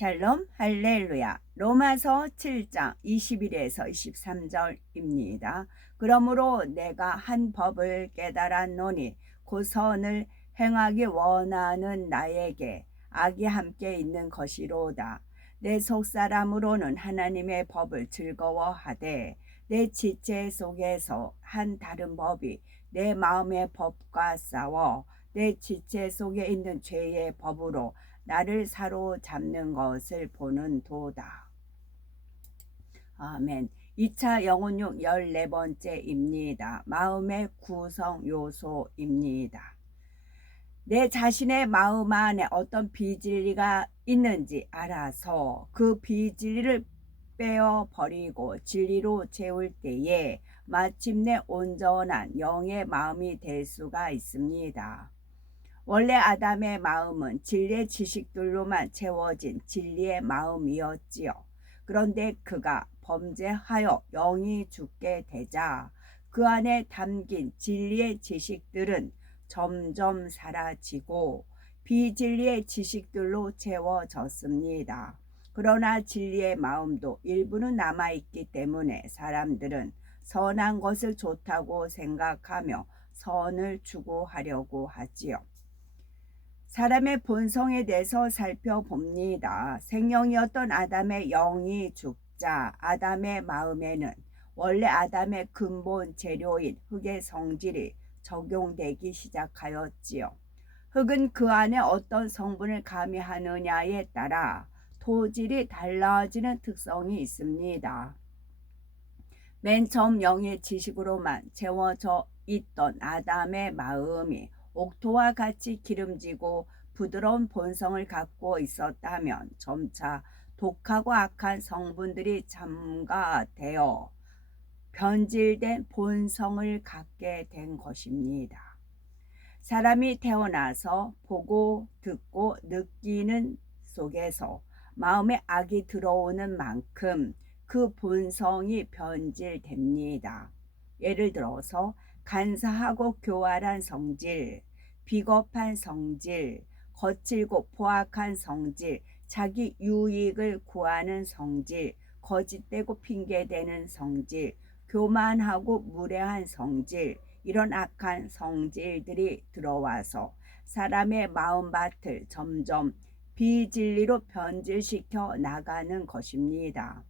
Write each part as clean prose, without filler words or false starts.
샬롬 할렐루야. 로마서 7장 21에서 23절입니다. 그러므로 내가 한 법을 깨달았노니 그 선을 행하기 원하는 나에게 악이 함께 있는 것이로다. 내 속사람으로는 하나님의 법을 즐거워하되 내 지체 속에서 한 다른 법이 내 마음의 법과 싸워 내 지체 속에 있는 죄의 법으로 나를 사로잡는 것을 보는 도다. 아멘. 2차 영혼육 14번째입니다. 마음의 구성 요소입니다. 내 자신의 마음 안에 어떤 비진리가 있는지 알아서 그 비진리를 빼어버리고 진리로 채울 때에 마침내 온전한 영의 마음이 될 수가 있습니다. 원래 아담의 마음은 진리의 지식들로만 채워진 진리의 마음이었지요. 그런데 그가 범죄하여 영이 죽게 되자 그 안에 담긴 진리의 지식들은 점점 사라지고 비진리의 지식들로 채워졌습니다. 그러나 진리의 마음도 일부는 남아있기 때문에 사람들은 선한 것을 좋다고 생각하며 선을 추구하려고 하지요. 사람의 본성에 대해서 살펴봅니다. 생명이었던 아담의 영이 죽자 아담의 마음에는 원래 아담의 근본 재료인 흙의 성질이 적용되기 시작하였지요. 흙은 그 안에 어떤 성분을 가미하느냐에 따라 토질이 달라지는 특성이 있습니다. 맨 처음 영의 지식으로만 채워져 있던 아담의 마음이 옥토와 같이 기름지고 부드러운 본성을 갖고 있었다면 점차 독하고 악한 성분들이 첨가되어 변질된 본성을 갖게 된 것입니다. 사람이 태어나서 보고 듣고 느끼는 속에서 마음에 악이 들어오는 만큼 그 본성이 변질됩니다. 예를 들어서 간사하고 교활한 성질, 비겁한 성질, 거칠고 포악한 성질, 자기 유익을 구하는 성질, 거짓되고 핑계대는 성질, 교만하고 무례한 성질, 이런 악한 성질들이 들어와서 사람의 마음밭을 점점 비진리로 변질시켜 나가는 것입니다.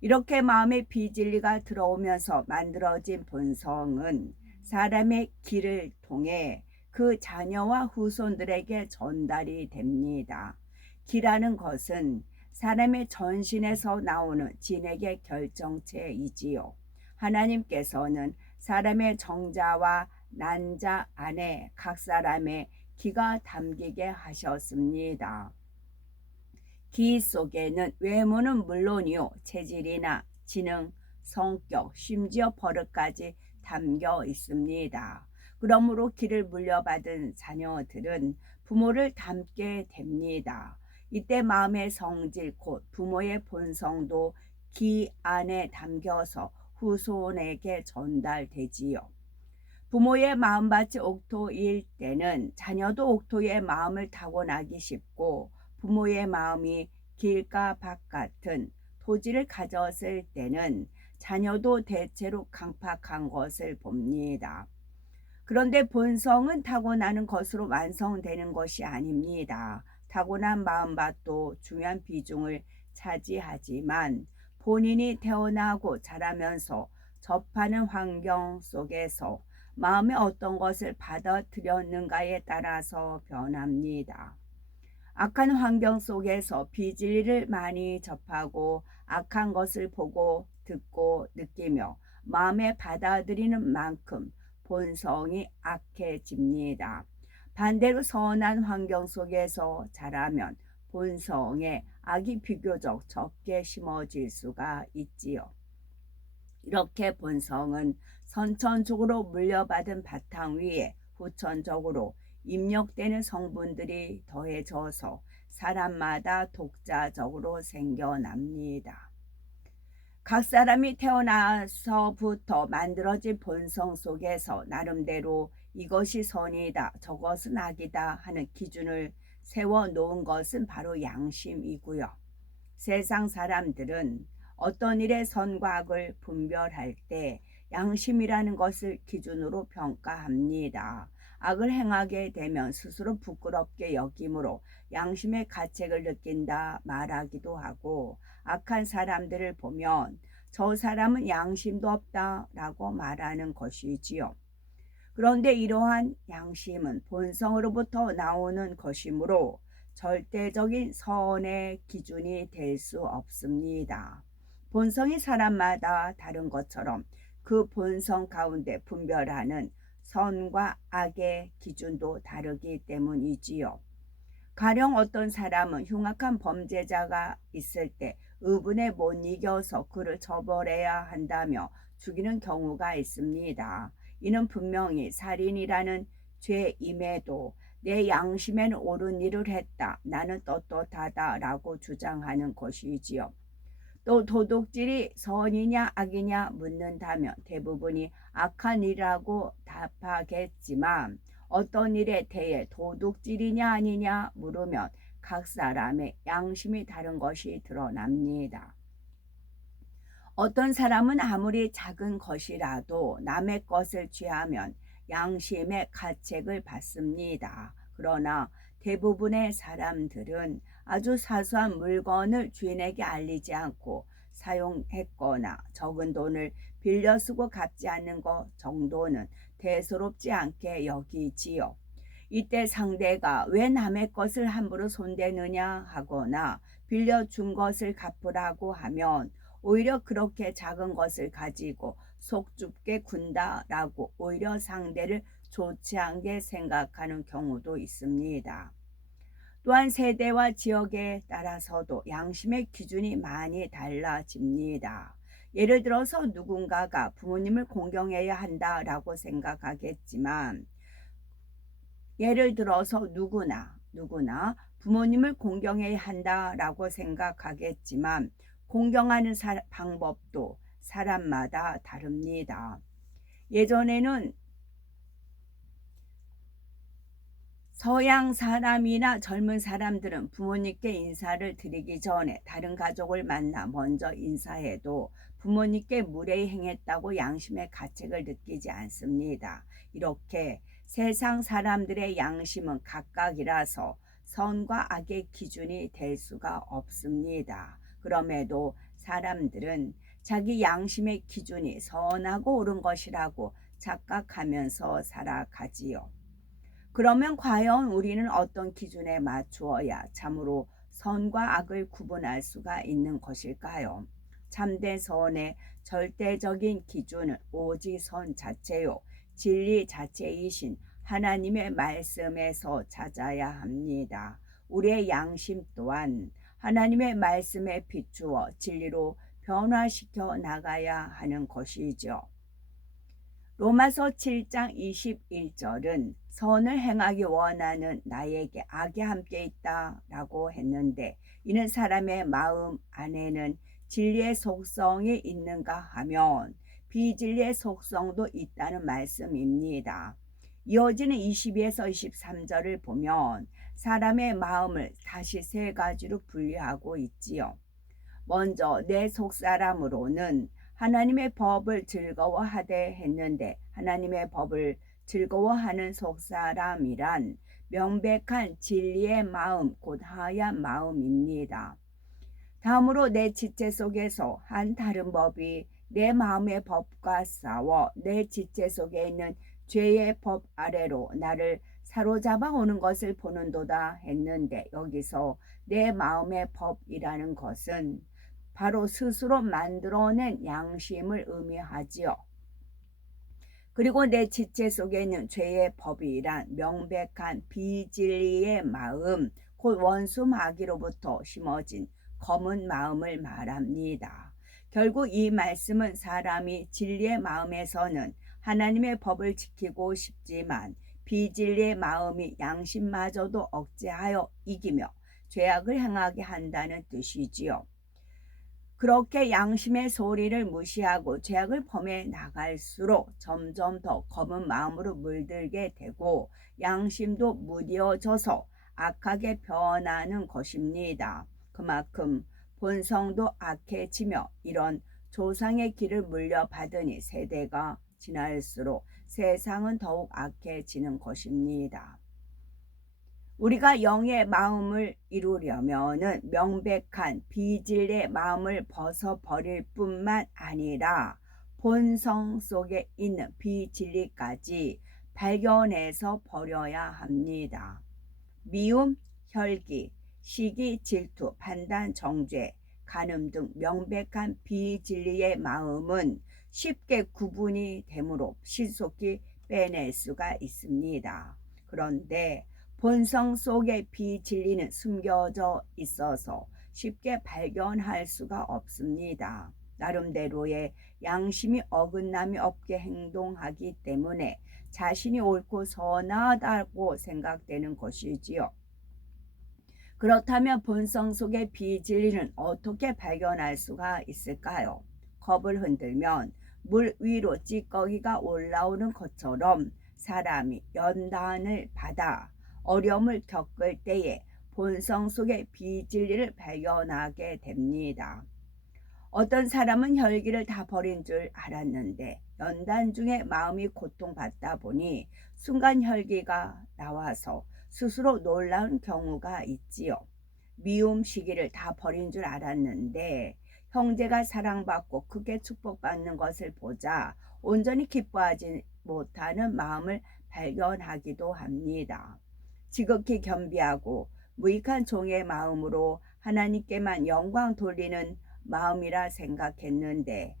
이렇게 마음의 비진리가 들어오면서 만들어진 본성은 사람의 길을 통해 그 자녀와 후손들에게 전달이 됩니다. 기라는 것은 사람의 전신에서 나오는 진액의 결정체이지요. 하나님께서는 사람의 정자와 난자 안에 각 사람의 기가 담기게 하셨습니다. 기 속에는 외모는 물론이요 체질이나 지능, 성격, 심지어 버릇까지 담겨 있습니다. 그러므로 기를 물려받은 자녀들은 부모를 닮게 됩니다. 이때 마음의 성질 곧 부모의 본성도 기 안에 담겨서 후손에게 전달되지요. 부모의 마음밭이 옥토일 때는 자녀도 옥토의 마음을 타고나기 쉽고 부모의 마음이 길가 밭 같은 토지를 가졌을 때는 자녀도 대체로 강팍한 것을 봅니다. 그런데 본성은 타고나는 것으로 완성되는 것이 아닙니다. 타고난 마음밭도 중요한 비중을 차지하지만 본인이 태어나고 자라면서 접하는 환경 속에서 마음에 어떤 것을 받아들였는가에 따라서 변합니다. 악한 환경 속에서 비진리를 많이 접하고 악한 것을 보고 듣고 느끼며 마음에 받아들이는 만큼 본성이 악해집니다. 반대로 선한 환경 속에서 자라면 본성에 악이 비교적 적게 심어질 수가 있지요. 이렇게 본성은 선천적으로 물려받은 바탕 위에 후천적으로 입력되는 성분들이 더해져서 사람마다 독자적으로 생겨납니다. 각 사람이 태어나서부터 만들어진 본성 속에서 나름대로 이것이 선이다, 저것은 악이다 하는 기준을 세워놓은 것은 바로 양심이고요. 세상 사람들은 어떤 일의 선과 악을 분별할 때 양심이라는 것을 기준으로 평가합니다. 악을 행하게 되면 스스로 부끄럽게 여김으로 양심의 가책을 느낀다 말하기도 하고, 악한 사람들을 보면 저 사람은 양심도 없다라고 말하는 것이지요. 그런데 이러한 양심은 본성으로부터 나오는 것이므로 절대적인 선의 기준이 될 수 없습니다. 본성이 사람마다 다른 것처럼 그 본성 가운데 분별하는 선과 악의 기준도 다르기 때문이지요. 가령 어떤 사람은 흉악한 범죄자가 있을 때 의분에 못 이겨서 그를 처벌해야 한다며 죽이는 경우가 있습니다. 이는 분명히 살인이라는 죄임에도 내 양심에는 옳은 일을 했다, 나는 떳떳하다라고 주장하는 것이지요. 또 도둑질이 선이냐 악이냐 묻는다면 대부분이 악한 일이라고 답하겠지만, 어떤 일에 대해 도둑질이냐 아니냐 물으면 각 사람의 양심이 다른 것이 드러납니다. 어떤 사람은 아무리 작은 것이라도 남의 것을 취하면 양심의 가책을 받습니다. 그러나 대부분의 사람들은 아주 사소한 물건을 주인에게 알리지 않고 사용했거나 적은 돈을 빌려 쓰고 갚지 않는 것 정도는 대수롭지 않게 여기지요. 이때 상대가 왜 남의 것을 함부로 손대느냐 하거나 빌려준 것을 갚으라고 하면 오히려 그렇게 작은 것을 가지고 속 좁게 군다라고 오히려 상대를 좋지 않게 생각하는 경우도 있습니다. 또한 세대와 지역에 따라서도 양심의 기준이 많이 달라집니다. 예를 들어서 누군가가 부모님을 공경해야 한다라고 생각하겠지만, 예를 들어서 누구나 부모님을 공경해야 한다라고 생각하겠지만 공경하는 방법도 사람마다 다릅니다. 예전에는 서양 사람이나 젊은 사람들은 부모님께 인사를 드리기 전에 다른 가족을 만나 먼저 인사해도 부모님께 무례히 행했다고 양심의 가책을 느끼지 않습니다. 이렇게 세상 사람들의 양심은 각각이라서 선과 악의 기준이 될 수가 없습니다. 그럼에도 사람들은 자기 양심의 기준이 선하고 옳은 것이라고 착각하면서 살아가지요. 그러면 과연 우리는 어떤 기준에 맞추어야 참으로 선과 악을 구분할 수가 있는 것일까요? 참된 선의 절대적인 기준은 오직 선 자체요, 진리 자체이신 하나님의 말씀에서 찾아야 합니다. 우리의 양심 또한 하나님의 말씀에 비추어 진리로 변화시켜 나가야 하는 것이죠. 로마서 7장 21절은 선을 행하기 원하는 나에게 악이 함께 있다라고 했는데, 이는 사람의 마음 안에는 진리의 속성이 있는가 하면 비진리의 속성도 있다는 말씀입니다. 이어지는 22에서 23절을 보면 사람의 마음을 다시 세 가지로 분류하고 있지요. 먼저 내 속사람으로는 하나님의 법을 즐거워하되 했는데, 하나님의 법을 즐거워하는 속사람이란 명백한 진리의 마음 곧 하얀 마음입니다. 다음으로 내 지체 속에서 한 다른 법이 내 마음의 법과 싸워 내 지체 속에 있는 죄의 법 아래로 나를 사로잡아 오는 것을 보는도다 했는데, 여기서 내 마음의 법이라는 것은 바로 스스로 만들어낸 양심을 의미하지요. 그리고 내 지체 속에 있는 죄의 법이란 명백한 비진리의 마음, 곧 원수 마귀로부터 심어진 검은 마음을 말합니다. 결국 이 말씀은 사람이 진리의 마음에서는 하나님의 법을 지키고 싶지만 비진리의 마음이 양심마저도 억제하여 이기며 죄악을 행하게 한다는 뜻이지요. 그렇게 양심의 소리를 무시하고 죄악을 범해 나갈수록 점점 더 검은 마음으로 물들게 되고 양심도 무뎌져서 악하게 변하는 것입니다. 그만큼 본성도 악해지며 이런 조상의 길을 물려받으니 세대가 지날수록 세상은 더욱 악해지는 것입니다. 우리가 영의 마음을 이루려면은 명백한 비진리의 마음을 벗어버릴 뿐만 아니라 본성 속에 있는 비진리까지 발견해서 버려야 합니다. 미움, 혈기, 시기, 질투, 판단, 정죄, 간음 등 명백한 비진리의 마음은 쉽게 구분이 되므로 신속히 빼낼 수가 있습니다. 그런데 본성 속의 비진리는 숨겨져 있어서 쉽게 발견할 수가 없습니다. 나름대로의 양심이 어긋남이 없게 행동하기 때문에 자신이 옳고 선하다고 생각되는 것이지요. 그렇다면 본성 속의 비진리는 어떻게 발견할 수가 있을까요? 컵을 흔들면 물 위로 찌꺼기가 올라오는 것처럼 사람이 연단을 받아 어려움을 겪을 때에 본성 속의 비진리를 발견하게 됩니다. 어떤 사람은 혈기를 다 버린 줄 알았는데 연단 중에 마음이 고통받다 보니 순간 혈기가 나와서 스스로 놀라운 경우가 있지요. 미움 시기를 다 버린 줄 알았는데 형제가 사랑받고 크게 축복받는 것을 보자 온전히 기뻐하지 못하는 마음을 발견하기도 합니다. 지극히 겸비하고 무익한 종의 마음으로 하나님께만 영광 돌리는 마음이라 생각했는데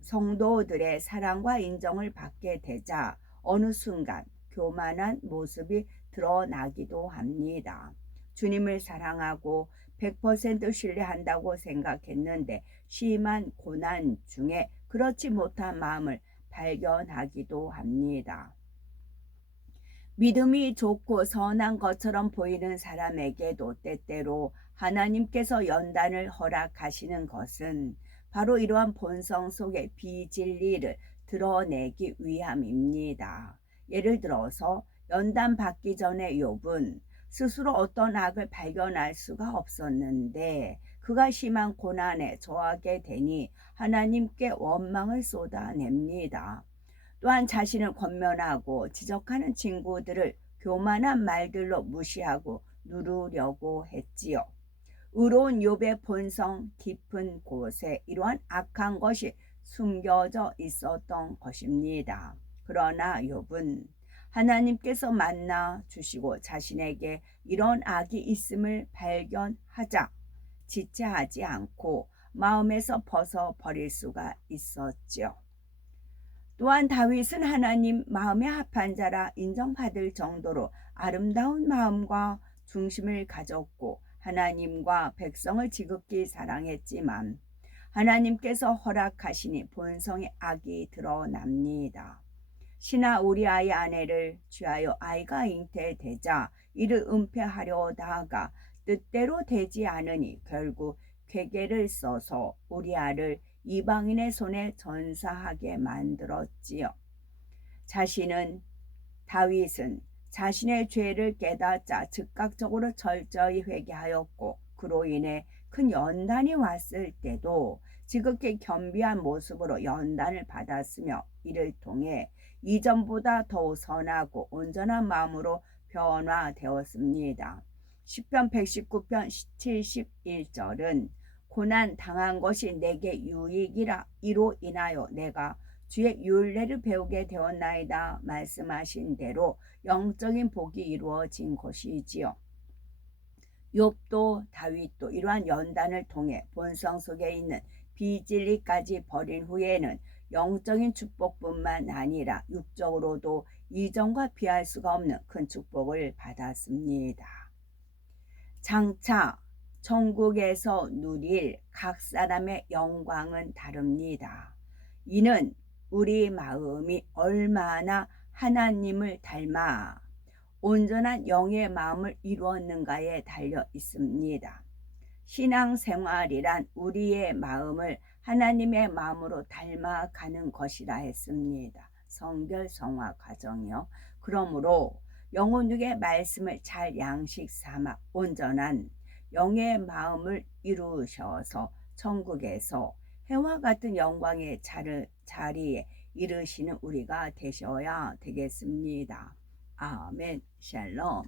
성도들의 사랑과 인정을 받게 되자 어느 순간 교만한 모습이 드러나기도 합니다. 주님을 사랑하고 100% 신뢰한다고 생각했는데 심한 고난 중에 그렇지 못한 마음을 발견하기도 합니다. 믿음이 좋고 선한 것처럼 보이는 사람에게도 때때로 하나님께서 연단을 허락하시는 것은 바로 이러한 본성 속의 비진리를 드러내기 위함입니다. 예를 들어서 연단 받기 전에 욥은 스스로 어떤 악을 발견할 수가 없었는데 그가 심한 고난에 처하게 되니 하나님께 원망을 쏟아냅니다. 또한 자신을 권면하고 지적하는 친구들을 교만한 말들로 무시하고 누르려고 했지요. 의로운 욥의 본성 깊은 곳에 이러한 악한 것이 숨겨져 있었던 것입니다. 그러나 욥은 하나님께서 만나 주시고 자신에게 이런 악이 있음을 발견하자 지체하지 않고 마음에서 벗어버릴 수가 있었죠. 또한 다윗은 하나님 마음에 합한 자라 인정받을 정도로 아름다운 마음과 중심을 가졌고 하나님과 백성을 지극히 사랑했지만 하나님께서 허락하시니 본성의 악이 드러납니다. 신하 우리아의 아내를 취하여 아이가 잉태되자 이를 은폐하려다가 뜻대로 되지 않으니 결국 괴계를 써서 우리아를 이방인의 손에 전사하게 만들었지요. 다윗은 자신의 죄를 깨닫자 즉각적으로 철저히 회개하였고 그로 인해 큰 연단이 왔을 때도 지극히 겸비한 모습으로 연단을 받았으며 이를 통해 이전보다 더욱 선하고 온전한 마음으로 변화되었습니다. 시편 119편 71절은 고난 당한 것이 내게 유익이라 이로 인하여 내가 주의 율례를 배우게 되었나이다 말씀하신 대로 영적인 복이 이루어진 것이지요. 욥도 다윗도 이러한 연단을 통해 본성 속에 있는 비진리까지 버린 후에는 영적인 축복뿐만 아니라 육적으로도 이전과 비할 수가 없는 큰 축복을 받았습니다. 장차 천국에서 누릴 각 사람의 영광은 다릅니다. 이는 우리 마음이 얼마나 하나님을 닮아 온전한 영의 마음을 이루었는가에 달려 있습니다. 신앙생활이란 우리의 마음을 하나님의 마음으로 닮아가는 것이라 했습니다. 성결 성화 과정이요. 그러므로 영혼육의 말씀을 잘 양식 삼아 온전한 영의 마음을 이루셔서 천국에서 해와 같은 영광의 자리에 이르시는 우리가 되셔야 되겠습니다. 아멘. 샬롬.